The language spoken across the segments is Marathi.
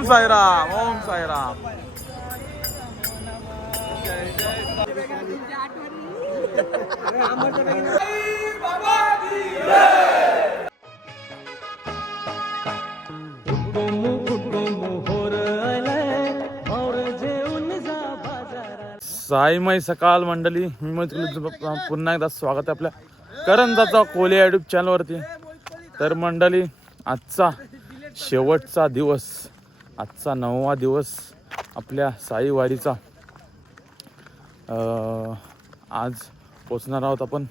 ओम साईराम, ओम साईराम. साईमय सकाळ मंडळी, मी पुन्हा एकदा स्वागत आहे आपल्या करंजाचा कोली युट्यूब चॅनलवरती. तर मंडळी, आजचा शेवटचा दिवस, आजचा 9वा दिवस आपल्या साई वारीचा. आज पोचणार आहोत आपण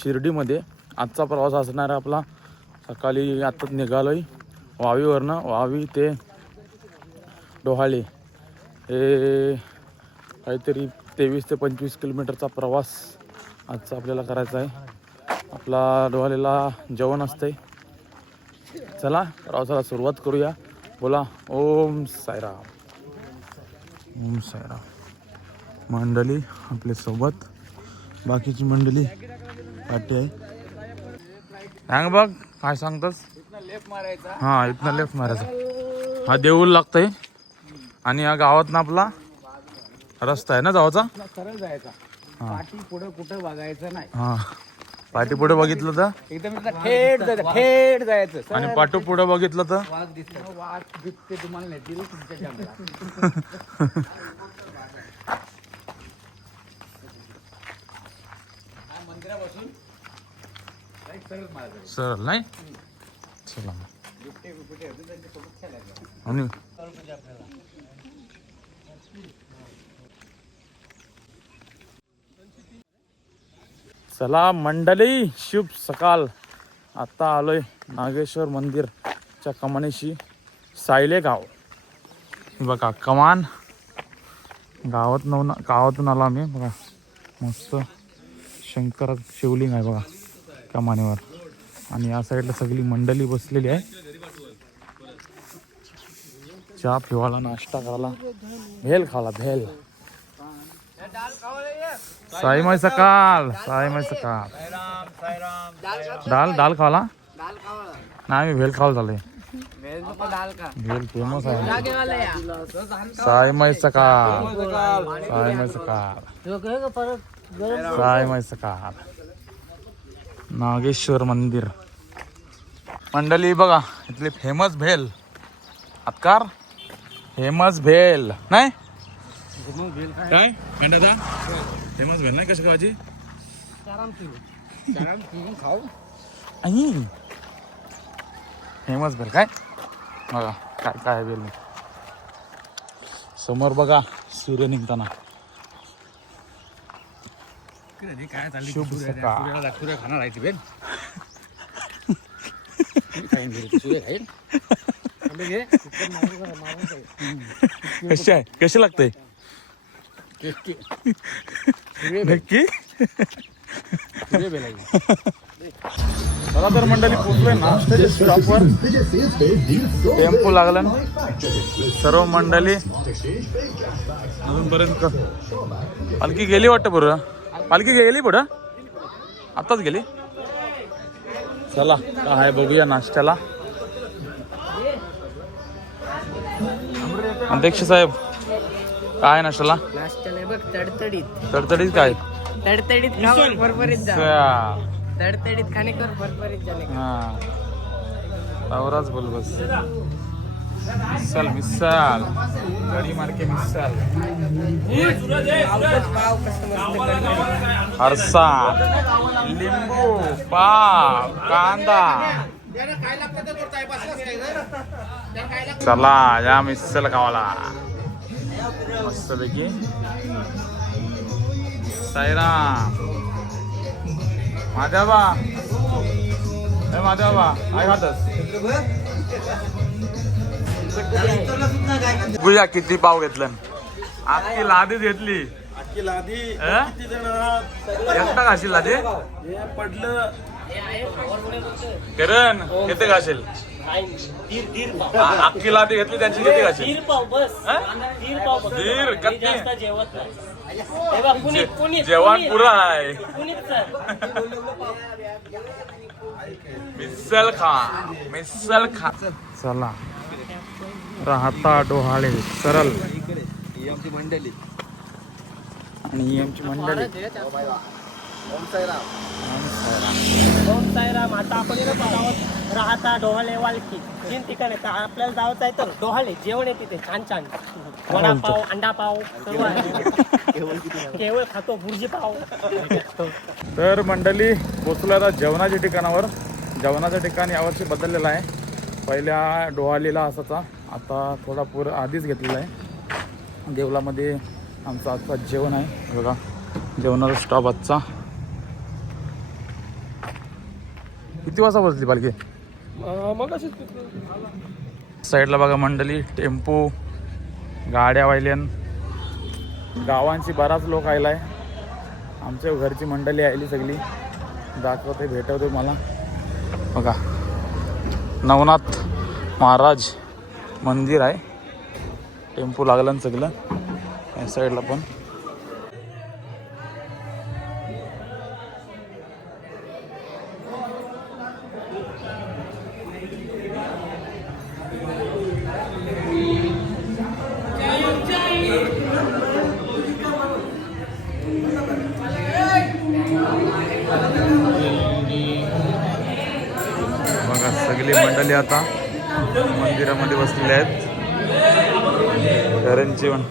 शिर्डीमध्ये. आजचा प्रवास असणार आहे आपला. सकाळी आत्ताच निघालो आहे वावीवरनं. वावी ते डोहाळे हे काहीतरी 23 ते 25 किलोमीटरचा प्रवास आजचा आपल्याला करायचा आहे. आपला डोहाळेला जेवण असतंय. चला प्रवासाला सुरुवात करूया. बोला ओम साईराम, ओम साईराम. मंडळी आपल्या सोबत बाकीची मंडळी पाठी आहे. हँग बघ काय सांगतस? हा, इथनं लेफ्ट मारायचा. हा देऊळ लागतंय आणि या गावात ना आपला रस्ता आहे ना जावाचा. सरळ जायचा, पाठी पुढे कुठं बघायचं नाही. हा, पाठी पुढे बघितलं तर एकदम थेट जायचं, थेट जायचं. आणि पाठू पुढे बघितलं तर वाघ दिसतो, वाघ दिसते तुम्हाला नेतील तुमच्या जंगलात. मंदिरापासून सरळ मारायचं. सरळ नाही. चला आणि चला मंडळी, शुभ सकाळ. आता आलोय नागेश्वर मंदिरच्या कमानीशी, सायले गाव. बघा कमान गावातून आला आम्ही. बघा मस्त शंकर शिवलिंग आहे बघा कमानीवर. आणि या साईडला सगळी मंडळी बसलेली आहे. चहा पिवाला, नाश्ता करायला, भेल खाला, भेल. साईमय सकाळ, साईमय सकाळ. दाल खाला नाही, मी भेल खायला झालंय. भेल फेमस आहे. साईमय सकाळ, साईमय सकाळ, साईमय सकाळ. नागेश्वर मंदिर मंडळी बघा, इथली फेमस भेल. आतकार फेमस भेल नाही काय दादा? फेमस भेल नाही कशी खावायची? खाऊ फेमस भेल काय बघा. काय काय भेल समोर बघा, सूर्य निघताना. काय चालली? शुभ सकाळ. सूर्य खाणार आहे ती भेल. कशी आहे, कशी लागते नक्की? चला तर मंडळी, पोचलोय नाश्त्याच्या स्टॉपवर. टेम्पो लागला ना सर्व मंडळी अजूनपर्यंत. पालखी गेली वाटतं बरं. पालखी गेली पुढं, आत्ताच गेली. चला काय बघूया नाश्त्याला. अध्यक्ष साहेब काय नाश्त्याला? नाश्त्याला बघ तडतडीत. तडतडीत काय? तडतडीत खाऊन फरफरीत जा. तडतडीत खाणेकर फरफरीत झाले. हा आवराच बोल बस. मिसाल मिसाल गडी मार्के मिसाल. पाव कसं मस्त. हरसा, लिंबू, पाव, कांदा. चला या मिसल खावाला मस्त पैकी. साईराम. माधवा, हे माधवा काय खातस? बघूया किती पाव घेतलं. आजची लादीच घेतली. एकटा घाशील लादी पडलं करण किती घासेल? अख्खी लादी घेतली त्यांची किती घासेल? दीर कत्ती जेवण पुरा आहे. मिसल खा, मिसल खा. चला राहता डोहाळे सरळ ही आमची मंडळी. आणि ही आमची मंडळी. ओम साईराम. ओम साईराम. आता आपण येतो आहोत राहता डोहाळे वालकी 3 ठिकाण आहेत. आपल्याला जायचं आहे तर डोहाळे जेवण आहे तिथे छान छान. वडापाव, अंडापाव सर्व आहे. केवळ खातो भुर्जी पाव. तर मंडळी पोचलो आता जेवणाच्या ठिकाणावर. जेवणाचं ठिकाण यावर्षी बदललेलं आहे. पहिल्या डोहाळीला असाचा, आता थोडा पूर आधीच घेतलेला आहे. देवलामध्ये आमचं आजचा जेवण आहे. बघा जेवणाचा स्टॉप आजचा. किती वाजता बसली पालखी? मग साईडला बघा मंडळी टेम्पो, गाड्या वाहिल्यान, गावांची बराच लोक आयला आहे. आमच्या घरची मंडळी आली सगळी. दाखवते, भेटवते मला. बघा नवनाथ महाराज मंदिर आहे. टेम्पो लागलं ना सगळं या साईडला पण. बघा सगळी मंडळी आता मंदिरामध्ये बसलेले आहेत. घरांची पण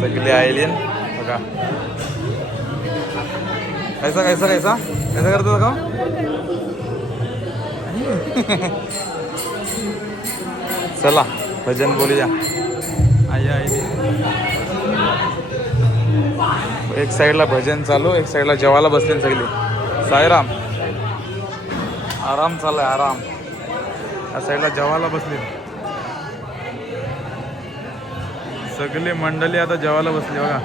सगळी आयलीन. बघा कैसा कैसा कैसा कैसा करतो का? चला भजन बोलूया. आई आई एक साईडला भजन चालू, एक साईडला जेवायला बसले सगळी. साईराम. आराम चालू आहे, आराम. या साईडला जेवायला बसली सगळी मंडळी. आता जेवायला बसली बघा.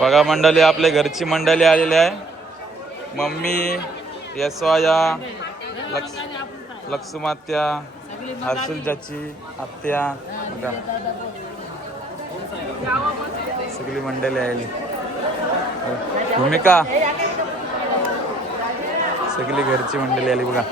बघा मंडळी आपल्या घरची मंडळी आलेली आहे. मम्मी, यशवाया, लक्ष्मात्या, हर्षुलजाची आत्या. बघा सगळी मंडळी आली. भूमिका सगळी घरची मंडळी आली बघा.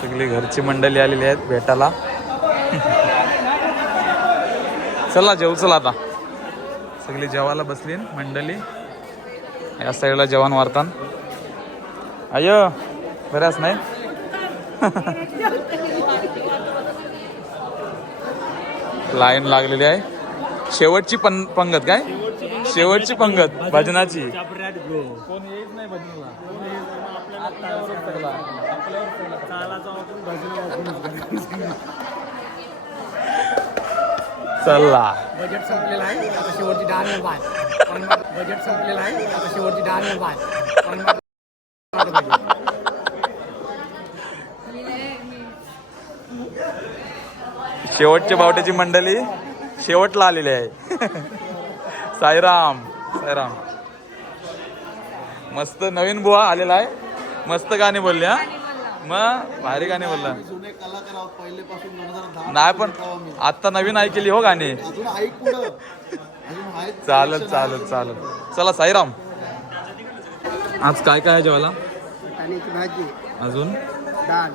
सगळी घरची मंडळी आलेली आहेत भेटायला. चला जेवू. चला आता सगळी जेवायला बसली मंडळी. या साईडला जेवण वारतान. अय बऱ्याच नाही. लाईन लागलेली आहे. शेवटची पंगत काय? शेवटची पंगत भजनाची. कोण येत नाही भजनाला. चला बजेट संपलेला आहे. आता शेवटची डाळ आणि भात. बजेट संपलेला आहे. आता शेवटची डाळ आणि भात. शेवटच्या बावट्याची मंडळी शेवटला आलेली आहे. साईराम. साईराम. मस्त नवीन बुवा आलेला आहे. मस्त गाणी बोलले. हा मग भारी गाणी बोलला. जुने कलाकार आहोत पहिलेपासून 2010. नाही पण आता नवीन ऐकली हो गाणी. अजून ऐक पुढं. अजून आहेत. चालत चालत चालत. चला साईराम. आज काय काय आहे जेवायला? वाटाण्याची भाजी, अजून डाळ,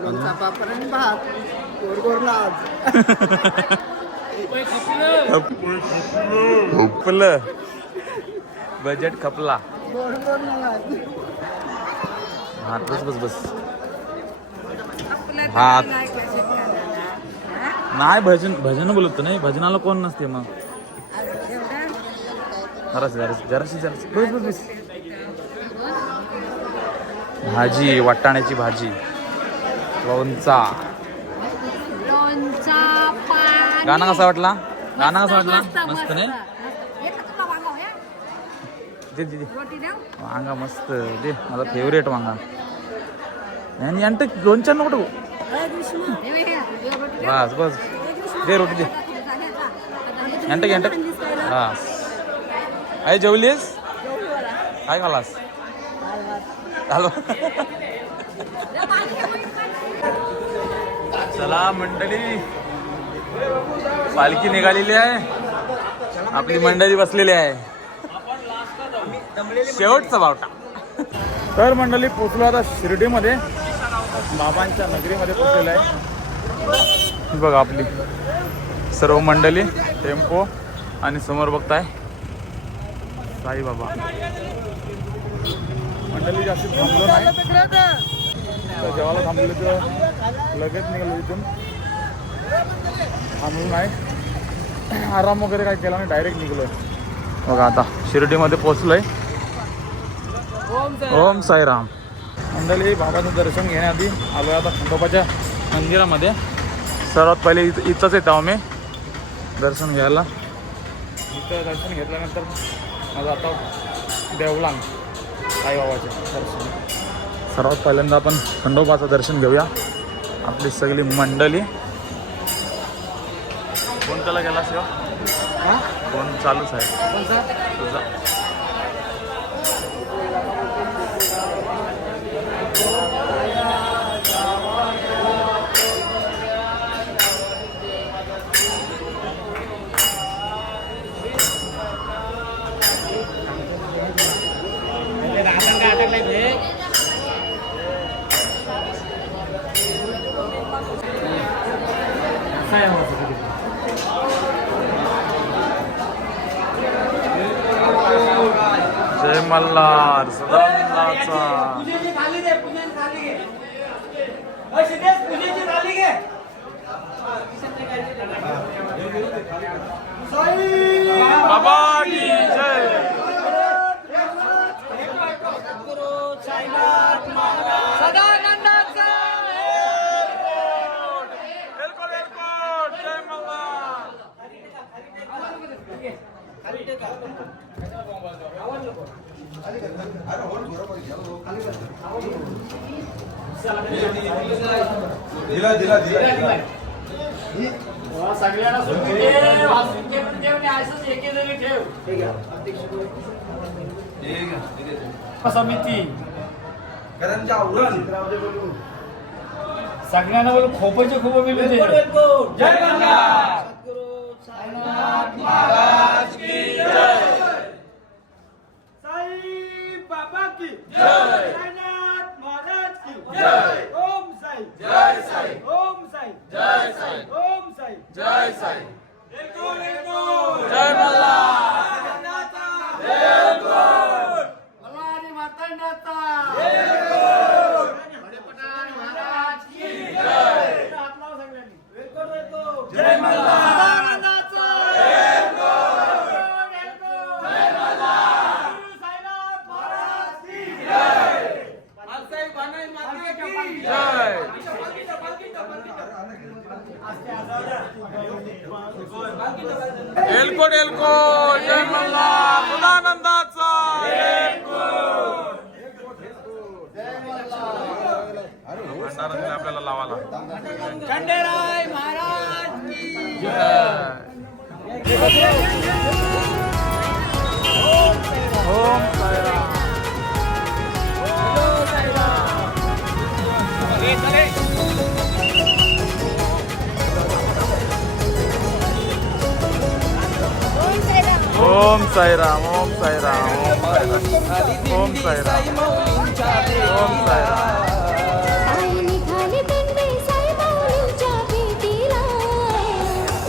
लोणचा, पापड आणि भात. गोड नाच. खपलं. बजेट खपला. हा बस बस बस. हात नाही. भजन बोलत नाही. भजनाला कोण नसते मग. जराशी जराशी जराशी बस बस बस. भाजी, वाटाण्याची भाजी, लोणचा. गाणं कसा वाटला? गाणं कसा वाटला? मस्त नाही. दे दे दे वांगा मस्त. दे माझा फेवरेट वांगा. आणि अंट लोणच्या नको टाकू. बस बस दे रोटी दे. अंट घे अंट. हा आई जेवलीस काय खालास? हॅलो चला मंडळी पालखी निघालेली आहे. आपली मंडळी बसलेली आहे. शेवटचा बावटा. तर मंडळी पोचलो आता शिर्डीमध्ये. बाबांच्या नगरीमध्ये पोचलेलं आहे. बघा आपली सर्व मंडळी टेम्पो आणि समोर बघताय साईबाबा. मंडळी जास्त थांबलो नाही. तर जेव्हा थांबलो तर लगेच निघालो इथून. थांबलो नाही. आराम वगैरे काय केला नाही. डायरेक्ट निघलोय. बघा आता शिर्डीमध्ये पोचलोय. ओम साईराम. मंडळी बाबाचं दर्शन घेण्याआधी आलो आता खंडोबाच्या मंदिरामध्ये. सर्वात पहिले इथंच येतो आम्ही दर्शन घ्यायला. इथं दर्शन घेतल्यानंतर माझं आता देवलांग साईबाबाचे दर्शन. सर्वात पहिल्यांदा आपण खंडोबाचं दर्शन घेऊया. आपली सगळी मंडळी. कोणत्याला गेला शिवा? कोण चालूच आहे तुझा? जय मल्हार सदानंदाचा. बाबा की जय. समिती सगळ्यांना बोलून खोपायचे खूप मिळते. जय मल्हार. महाराज की जय. साई बाबा की जय. साईनाथ महाराज की जय. ओम साई जय साई. ओम साई जय साई. ओम साई जय साई. जय मल्हार. मल्हारी मातांनाचा महाराज की जय. जय मल्हार. एलकोट एलकोट. जय मल्हार सदानंदाचा. भंडारा आपल्याला लावाला. खंडेराय महाराज की ओम साईराम. ओम साईराम. ओम साईराम. ओम साईराम. ओम साईराम.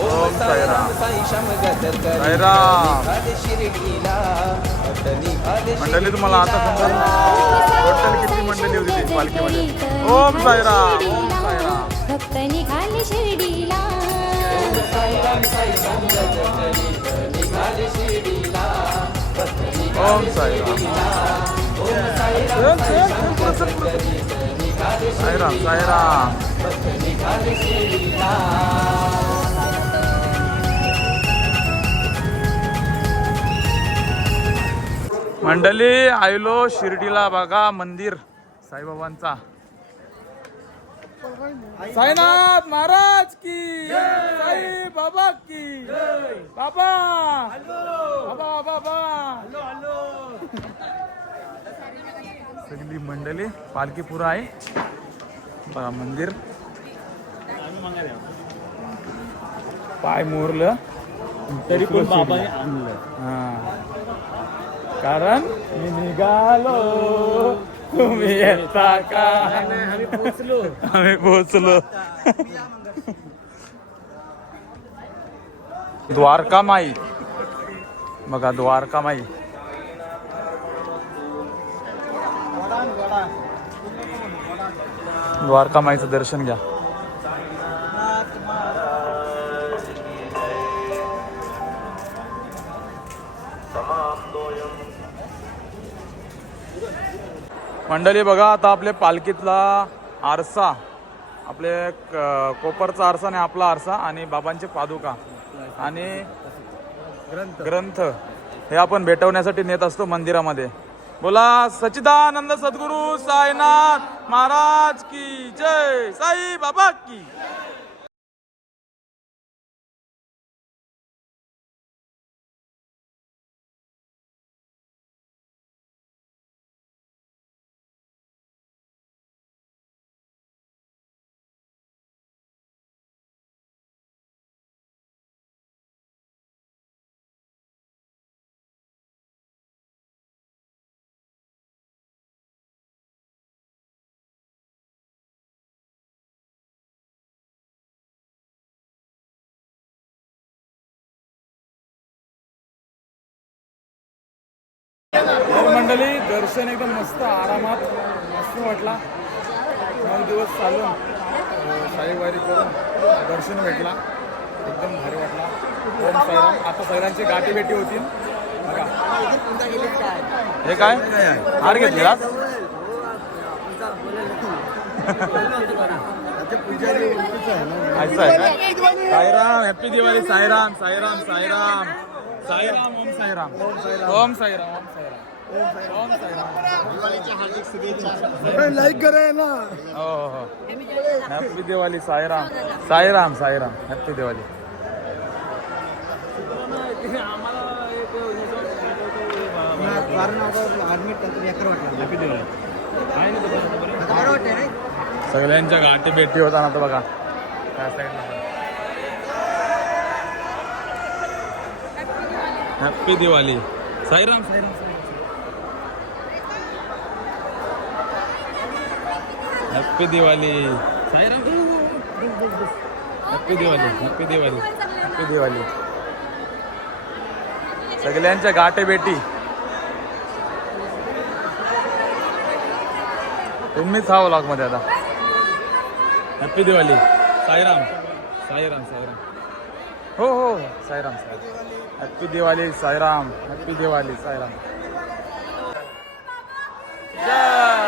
ओम साईराम. साईराम. मंडळी तुम्हाला आता समजा टोटल किती मंडळी होती ती पालखीमध्ये. ओम साईराम. ओम साईराम. भक्त निघाले शिर्डीला. ओम साईराम. साईराम. साईराम. मंडळी आयलो शिर्डीला. बघा मंदिर साईबाबांचा. साईनाथ महाराज की साई बाबा की बाबा बाबा बाबा सगळी मंडळी पालखी पुरा आहे बघा मंदिर पाय मोरलं तरी पण बाबा हा कारण मी निघालो तुम्ही येता का आम्ही पोहोचलो द्वारका माई बघा द्वारका माई द्वारका माईचं दर्शन घ्या मंडळी बघा आता आपल्या पालखीतला आरसा आपले कोपरचा आरसा आणि आपला आरसा आणि बाबांचे पादुका आणि ग्रंथ हे आपण भेटवण्यासाठी नेत असतो मंदिरामध्ये बोला सच्चिदानंद सद्गुरु साईनाथ महाराज की जय साई बाबा की मंडळी दर्शन एकदम मस्त आरामात मस्त वाटला 9 दिवस चालून साईवारी करून दर्शन भेटला एकदम भारी वाटला ओम साईराम आता साईरामची गाठी भेटी होतील बघा हे काय हार घेतलेला असं आहे काय साईराम हॅपी दिवाळी साईराम साईराम साईराम साईराम ओम साईराम ओम साईराम ओम साईराम लाईक करे ना हो हो हॅपी दिवाळी साईराम साईराम साईराम हॅपी दिवाळी सगळ्यांच्या गाठी भेटी होता ना बघा त्या साईडला happy Diwali Sairam Sairam happy Diwali Sairam happy Diwali happy Diwali happy Diwali सगळ्यांच्या गाठी भेटी तुम्हीच हा व्लॉग मध्ये आता हॅपी दिवाळी साईराम साईराम साईराम हो हो साईराम साईराम हॅपी दिवाळी साईराम हॅपी दिवाळी साईराम जय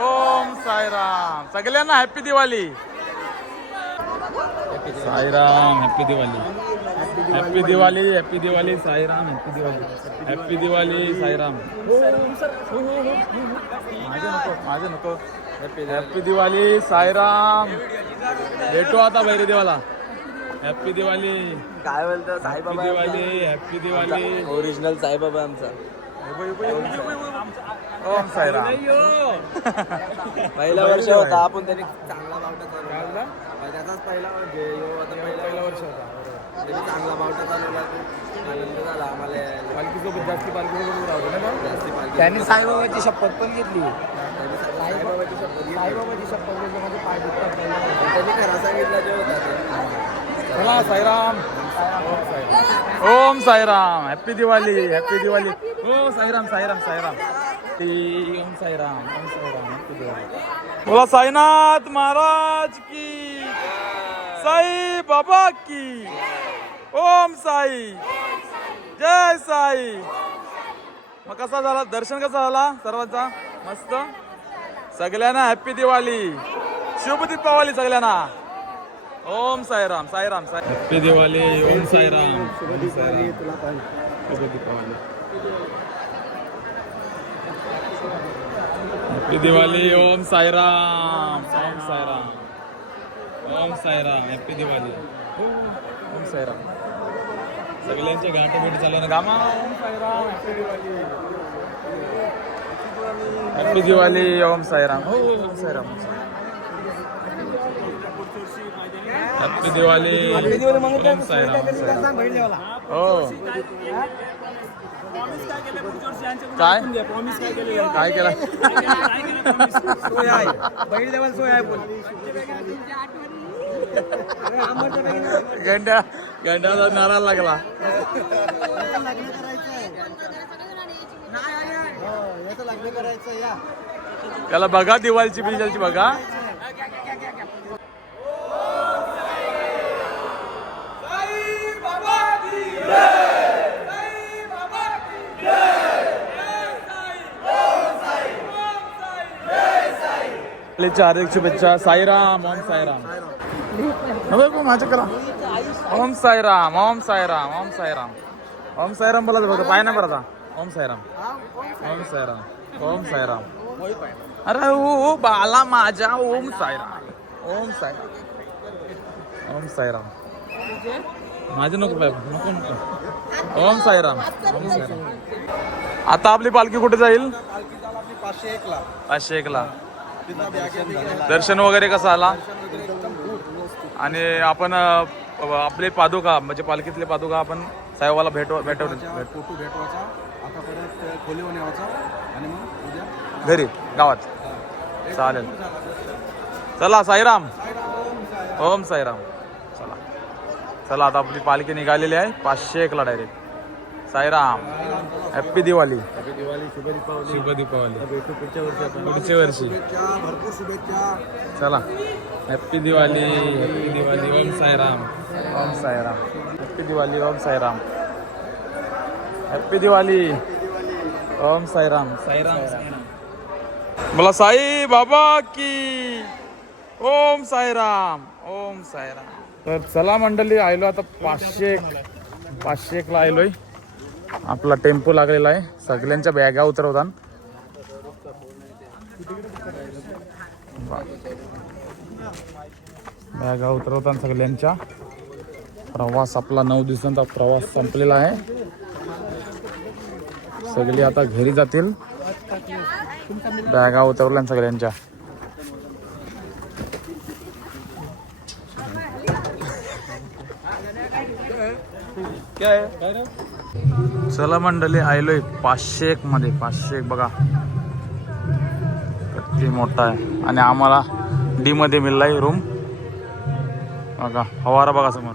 ओम साईराम सगळ्यांना happy Diwali Sairam happy Diwali happy Diwali happy Diwali Sairam happy Diwali happy Diwali Sairam माझे नको हॅपी दिवाळी साईराम भेटू आता भैरी देवाला हॅपी दिवाळी काय बोलतो साईबाबा दिवाळी हॅपी दिवाळी ओरिजिनल साईबाबा आमचा ओम साईराम पहिला वर्ष होता आपण त्यांनी चांगला बावटा चालवला त्याचाच पहिला पहिला वर्ष होता त्यांनी चांगला बावटा चालवला आनंद झाला आम्हाला पालखीसोबत जास्ती पालखीसोबत राहतो ना जास्ती पालखी त्यांनी साईबाबाची शपथ पण घेतली साईबाबाची शपथ साईबाबाची शपथ घेतली म्हणजे पाय दुखतात त्यांनी खरा सांगितलं जे होता ते चला साईराम ओम साईराम हॅपी दिवाळी हॅपी दिवाळी हो साईराम साईराम साईराम ओम साईराम हॅपी दिवाळी बोला साईनाथ महाराज की साई बाबा की ओम साई जय साई मग कसा झाला दर्शन कसा झाला सर्वांचा मस्त सगळ्यांना हॅपी दिवाळी शुभ दीपावली सगळ्यांना ओम साईराम साईराम साई हॅपी दिवाळी ओम साईराम शुभ दीपावली हॅपी दिवाळी. ओम साईराम. ओम साईराम. ओम साईराम. हॅपी दिवाळी. ओम साईराम. सगळ्यांच्या गाठी भेटी चालू ना gamma. Om Sairam. Happy Diwali. Happy Diwali. Om Sairam. हो ओम साईराम. हॅपी दिवाळी. ओम साईराम. हो काय काय केलं. घंट्याचा नारा लागला. त्याला बघा दिवाळीची बिजाची बघा. हार्दिक शुभेच्छा. साईराम. ओम साईराम. नको माझ्या करा. ओम साईराम. ओम साईराम. ओम साईराम. ओम साईराम बोला बघा. पाय ना बरं. ओम साईराम. ओम साईराम. ओम साईराम. अरे ओ बाला माझ्या. ओम साईराम. ओम साईराम. ओम साईराम. माझे नको बाय. नको नको. ओम साईराम. ओम साईराम. आता आपली पालखी कुठे जाईल. 501 ला. दर्शन वगैरे कसं आला. आणि आपण आपले पादुका म्हणजे पालखीतले पादुका आपण साहेबाला भेटवले. फोटो भेटवायचा. आता परत खोलीवर न्यावायचा आणि मग उद्या घरी गावात. चालेल. चला साईराम. ओम साईराम. चला चला आता आपली पालखी निघालेली आहे 501 ला direct. Sairam. Happy Diwali. Happy Diwali. शुभ दीपावली. शुभ दीपावली. भेटू पुढच्या वर्षी आपण. पुढच्या वर्षी. भरपूर शुभेच्छा. चला happy Diwali. Happy Diwali. Om Sairam. Om Sairam. Happy Diwali. Om Sairam. Happy Diwali. Om Sairam. Sairam. मला साई बाबा की. ओम साईराम. ओम साईराम. तर चला मंडळी आयलो आता 501 ला आलोय. आपला टेम्पो लागलेला आहे. सगळ्यांच्या बॅगा उतरवतात. बॅगा उतरवतात सगळ्यांच्या. प्रवास आपला 9 दिवसांचा प्रवास संपलेला आहे. सगळे आता घरी जातील. बॅगा उतरवल्या सगळ्यांच्या. चला मंडळी आलोय 501 मध्ये. 501 बघा किती मोठा आहे. आणि आम्हाला डी मध्ये मिळलाय रूम. बघा फवारा बघा समोर.